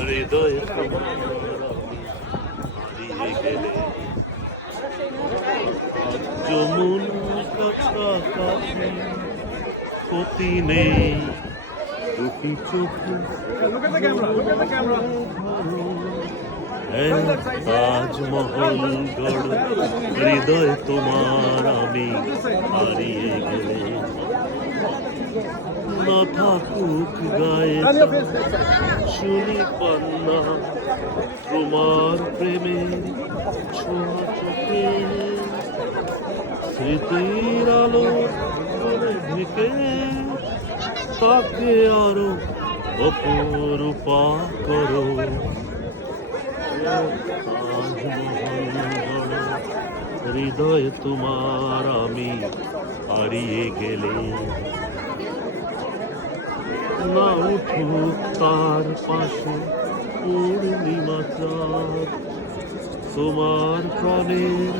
হৃদয় তোমার হারিয়ে গেলে যমুনা কাছাকাছি ক্ষতি নেই দুটি চোখে তাজমহল গড় হৃদয় তোমার আমি হারিয়ে গেলে না থাকুক গায়ে শুনি পান্না তোমার প্রেমে ছোঁয়া চোখে স্মৃতির আলো ঢেকে তাকে আরো অপরূপা করো হৃদয় তোমার আমি হারিয়ে গেলে না উঠুক তার পাশে পূর্ণিমা চাঁদ তোমার প্রাণের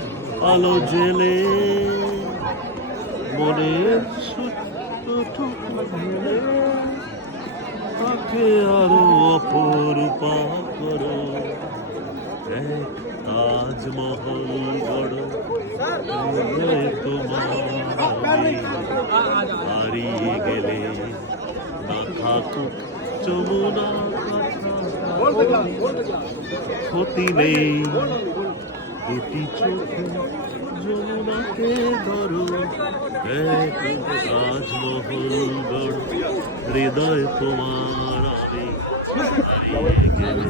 আলো জেলে মনের সূত্রটুকু ভুলে তাকে আরো অপরূপা করো এক তাজমহল গড় হৃদয় তোমার হারিয়ে গেলে না থাকুক যমুনা ক্ষতি নেই দুটি চোখে যমুনাকে ধরো এক তাজমহল গড় হৃদয় তোমার আমি হারিয়ে গেলে